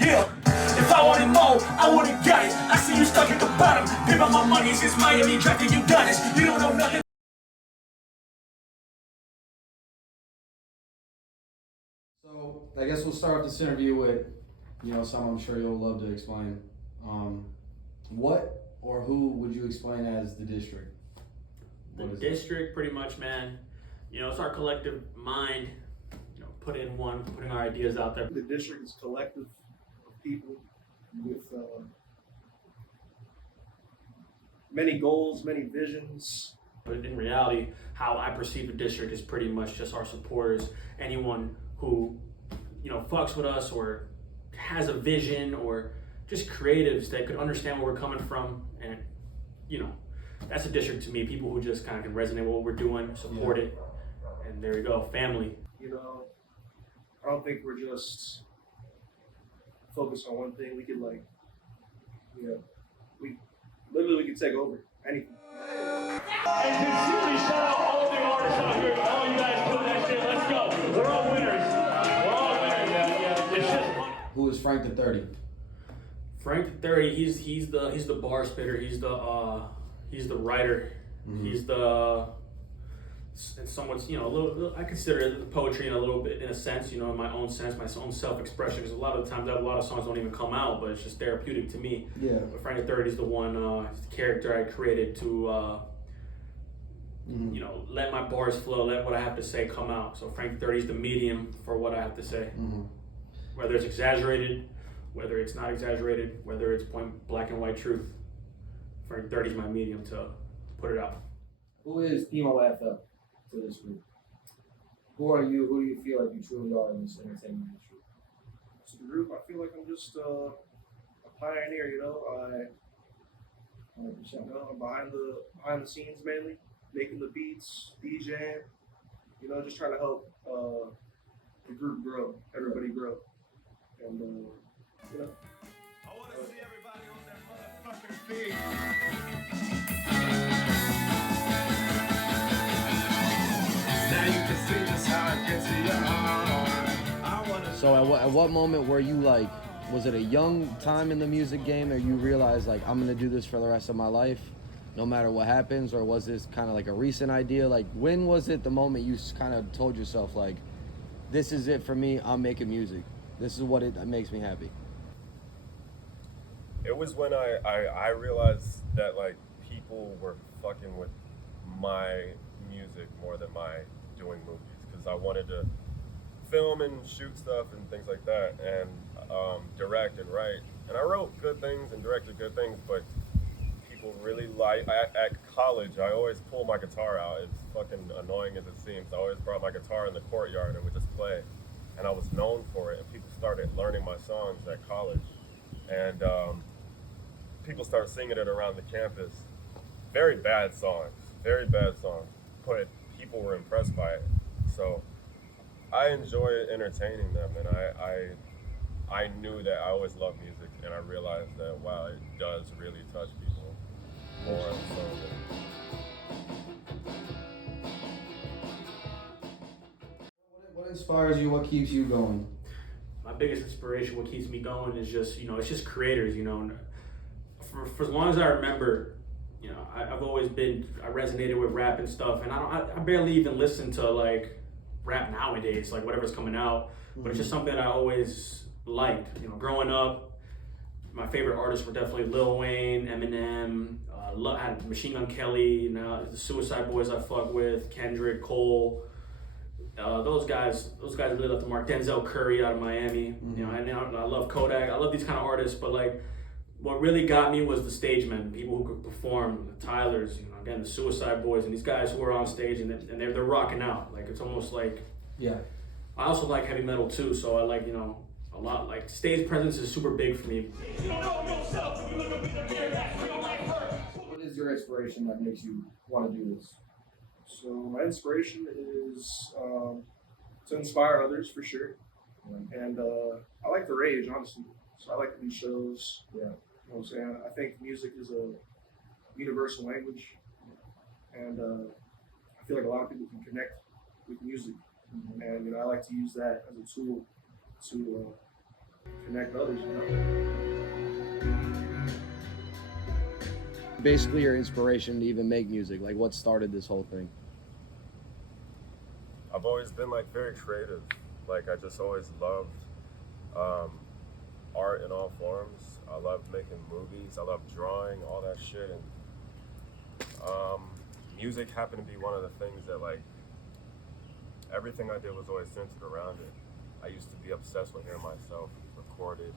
yeah. If I wanted more, I would've got it. I see you stuck at the bottom. Give up my money since Miami drafted you done it. You don't know nothing. So I guess we'll start this interview with, something I'm sure you'll love to explain. What or who would you explain as the district? The district, pretty much, man. It's our collective mind. Putting our ideas out there. The district is a collective of people with many goals, many visions. But in reality, how I perceive the district is pretty much just our supporters. Anyone who, fucks with us or has a vision or just creatives that could understand where we're coming from. And, that's a district to me. People who just kind of can resonate with what we're doing, support it. And there you go, family. I don't think we're just focused on one thing. We could we could take over anything. And sincerely shout out all of the artists out here. All you guys put that shit. Let's go. We're all winners. We're all winners, man. Yeah, it's just fun. Who is Frank the 30? Frank the 30, he's the bar spitter. He's the writer. Mm-hmm. He's the somewhat, a little. I consider the poetry in a little bit, in a sense, in my own sense, my own self-expression. Because a lot of the times, a lot of songs don't even come out, but it's just therapeutic to me. Yeah. But Frank the 30 is the one, he's the character I created to, let my bars flow, let what I have to say come out. So Frank the 30 is the medium for what I have to say. Mm-hmm. Whether it's exaggerated, whether it's not exaggerated, whether it's black and white truth. Frank 30 is my medium to put it out. Who is Emo FL to this group? Who are you? Who do you feel like you truly are in this entertainment industry? So the group, I feel like I'm just a pioneer. I'm behind the scenes mainly, making the beats, DJing. Just trying to help the group grow, everybody grow, and I want to see everybody on that motherfucking feed. Now you can see just how it gets to your heart. So at what moment were you like, was it a young time in the music game, or you realized like, I'm gonna do this for the rest of my life, no matter what happens, or was this kind of like a recent idea? Like, when was it the moment you kind of told yourself like, this is it for me, I'm making music, this is what it makes me happy? It was when I realized that like people were fucking with my music more than my doing movies, because I wanted to film and shoot stuff and things like that, and direct and write. And I wrote good things and directed good things, but people really at college, I always pull my guitar out. It's fucking annoying as it seems. I always brought my guitar in the courtyard and would just play. And I was known for it, and people started learning my songs at college. And people started singing it around the campus. Very bad songs, but people were impressed by it. So I enjoy entertaining them, and I knew that I always loved music, and I realized that, wow, it does really touch people more so than... What inspires you? What keeps you going? My biggest inspiration, what keeps me going, is just, it's just creators, For as long as I remember, I've always I resonated with rap and stuff, and I barely even listen to like rap nowadays, like whatever's coming out, but it's just something that I always liked. Growing up, my favorite artists were definitely Lil Wayne, Eminem, I had Machine Gun Kelly, the Suicide Boys I fuck with, Kendrick, Cole. Those guys really left the mark. Denzel Curry out of Miami. I love Kodak. I love these kind of artists, but like, what really got me was the stage men, people who could perform, the Tylers, again, the Suicide Boys, and these guys who are on stage and they're rocking out. Like, it's almost like, yeah. I also like heavy metal too, so I like, a lot, like, stage presence is super big for me. What is your inspiration that makes you want to do this? So my inspiration is to inspire others, for sure. And I like the rage, honestly. So I like to do shows. Yeah. You know what I'm saying? I think music is a universal language. And I feel like a lot of people can connect with music. And I like to use that as a tool to connect others, you know. Basically, your inspiration to even make music. Like, what started this whole thing? I've always been like very creative. Like I just always loved art in all forms. I love making movies. I love drawing, all that shit. And music happened to be one of the things that like everything I did was always centered around it. I used to be obsessed with hearing myself recorded,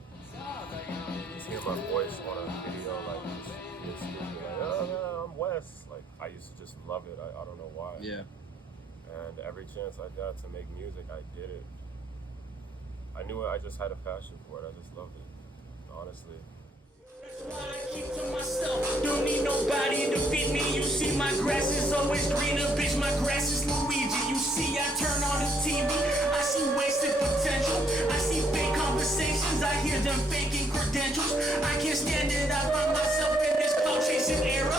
just hear my voice on a video, like just being stupid, like, oh, I'm Wes. Like I used to just love it. I don't know why. Yeah. And every chance I got to make music, I did it. I knew I just had a passion for it. I just loved it, honestly. That's why I keep to myself. Don't need nobody to feed me. You see, my grass is always greener, bitch. My grass is Luigi. You see, I turn on the TV. I see wasted potential. I see fake conversations. I hear them faking credentials. I can't stand it. I find myself in this cloud chasing era.